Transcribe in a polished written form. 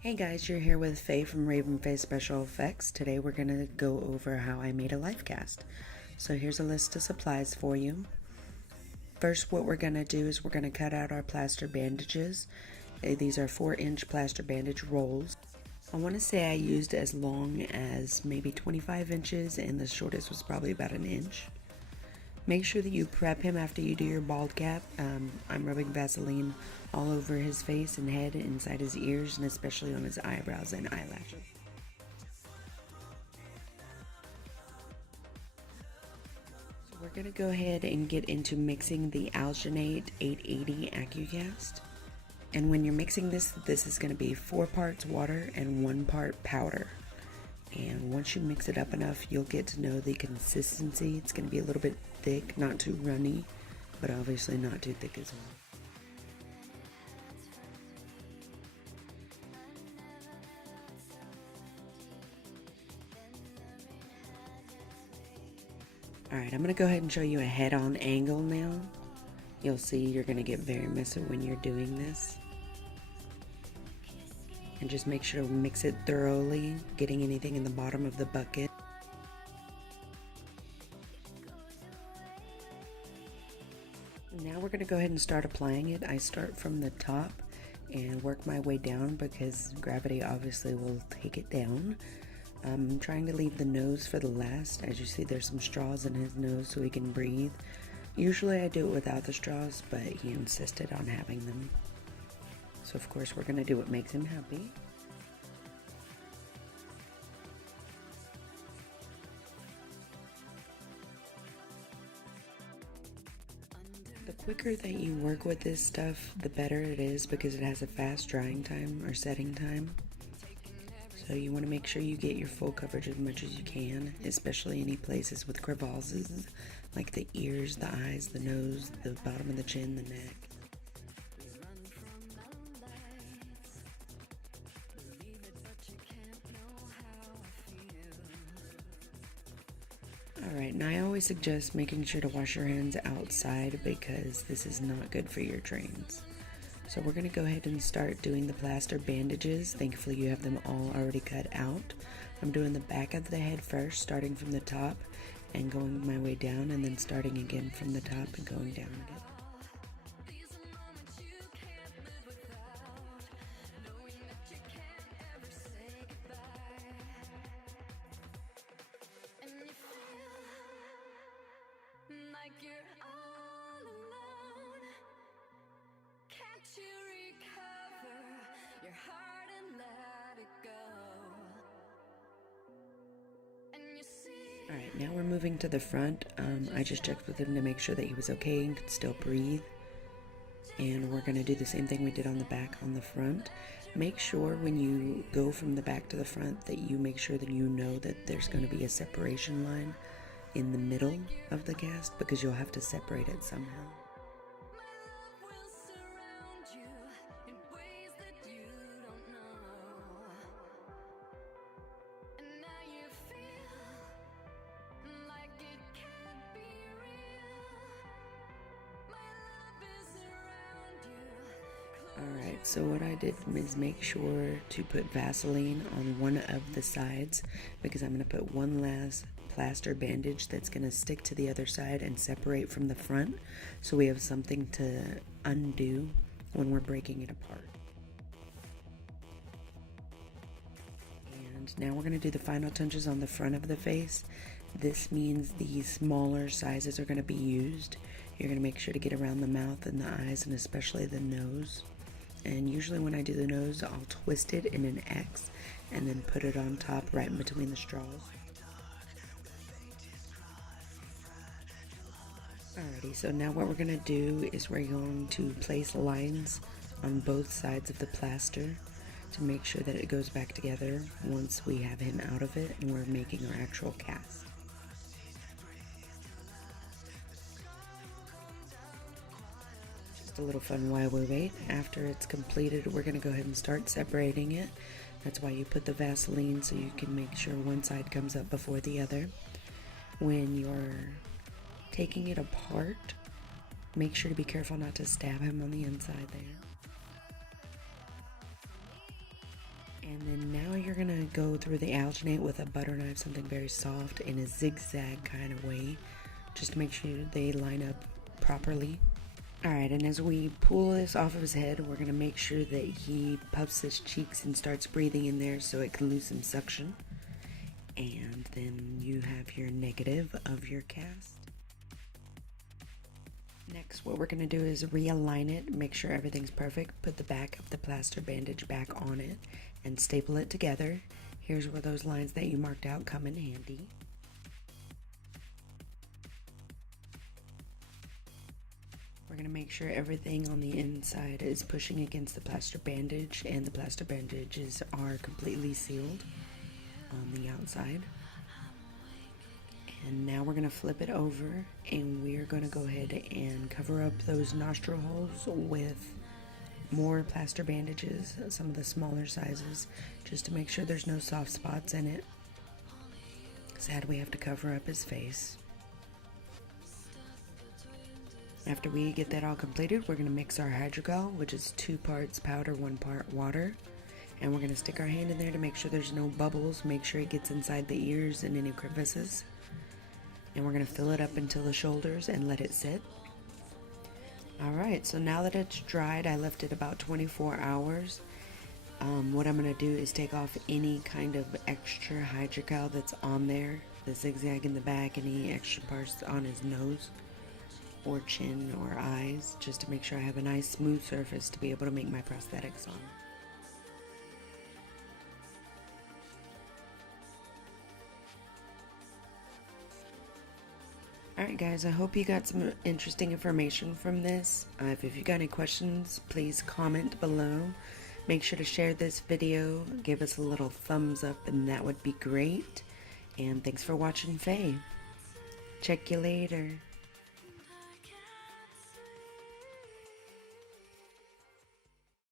Hey guys, you're here with Faye from Faye Special Effects. Today we're going to go over how I made a Lifecast. So here's a list of supplies for you. First, what we're going to do is we're going to cut out our plaster bandages. These are 4-inch plaster bandage rolls. I want to say I used as long as maybe 25 inches and the shortest was probably about an inch. Make sure that you prep him after you do your bald cap. I'm rubbing Vaseline all over his face and head, inside his ears, and especially on his eyebrows and eyelashes. So we're going to go ahead and get into mixing the Alginate 880 Accucast. And when you're mixing this is going to be 4 parts water and 1 part powder. And once you mix it up enough, you'll get to know the consistency. It's going to be a little bit thick, not too runny, but obviously not too thick as well. Alright, I'm going to go ahead and show you a head-on angle now. You'll see you're going to get very messy when you're doing this. And just make sure to mix it thoroughly, getting anything in the bottom of the bucket. Now we're going to go ahead and start applying it. I start from the top and work my way down because gravity obviously will take it down. I'm trying to leave the nose for the last. As you see, there's some straws in his nose so he can breathe. Usually I do it without the straws, but he insisted on having them. So of course we're going to do what makes him happy. The quicker that you work with this stuff, the better it is because it has a fast drying time or setting time. So you want to make sure you get your full coverage as much as you can, especially any places with crevasses like the ears, the eyes, the nose, the bottom of the chin, the neck. Alright, now I always suggest making sure to wash your hands outside because this is not good for your drains. So we're going to go ahead and start doing the plaster bandages. Thankfully you have them all already cut out. I'm doing the back of the head first, starting from the top and going my way down, and then starting again from the top and going down again. Alright, now we're moving to the front. I just checked with him to make sure that he was okay and could still breathe. And we're going to do the same thing we did on the back on the front. Make sure when you go from the back to the front that you make sure that you know that there's going to be a separation line in the middle of the cast because you'll have to separate it somehow. Alright, so what I did is make sure to put Vaseline on one of the sides because I'm going to put one last plaster bandage that's going to stick to the other side and separate from the front so we have something to undo when we're breaking it apart. And now we're going to do the final touches on the front of the face. This means the smaller sizes are going to be used. You're going to make sure to get around the mouth and the eyes and especially the nose. And usually when I do the nose, I'll twist it in an X and then put it on top right in between the straws. Alrighty, so now what we're going to do is we're going to place lines on both sides of the plaster to make sure that it goes back together once we have him out of it and we're making our actual cast. A little fun while we wait. After it's completed, we're going to go ahead and start separating it. That's why you put the Vaseline so you can make sure one side comes up before the other. When you're taking it apart, make sure to be careful not to stab him on the inside there. And then now you're gonna go through the alginate with a butter knife, something very soft, in a zigzag kind of way, just to make sure they line up properly. Alright, and as we pull this off of his head, we're gonna make sure that he puffs his cheeks and starts breathing in there so it can loosen suction. And then you have your negative of your cast. Next, what we're going to do is realign it, make sure everything's perfect, put the back of the plaster bandage back on it, and staple it together. Here's where those lines that you marked out come in handy. We're going to make sure everything on the inside is pushing against the plaster bandage, and the plaster bandages are completely sealed on the outside. And now we're going to flip it over, and we're going to go ahead and cover up those nostril holes with more plaster bandages, some of the smaller sizes, just to make sure there's no soft spots in it. Sad we have to cover up his face. After we get that all completed, we're going to mix our hydrocal, which is 2 parts powder, 1 part water. And we're going to stick our hand in there to make sure there's no bubbles, make sure it gets inside the ears and any crevices. And we're going to fill it up until the shoulders and let it sit. Alright, so now that it's dried, I left it about 24 hours. What I'm going to do is take off any kind of extra hydrocal that's on there, the zigzag in the back, any extra parts on his nose or chin or eyes, just to make sure I have a nice smooth surface to be able to make my prosthetics on. Alright guys, I hope you got some interesting information from this. If you got any questions, please comment below. Make sure to share this video, give us a little thumbs up, and that would be great. And thanks for watching Faye. Check you later.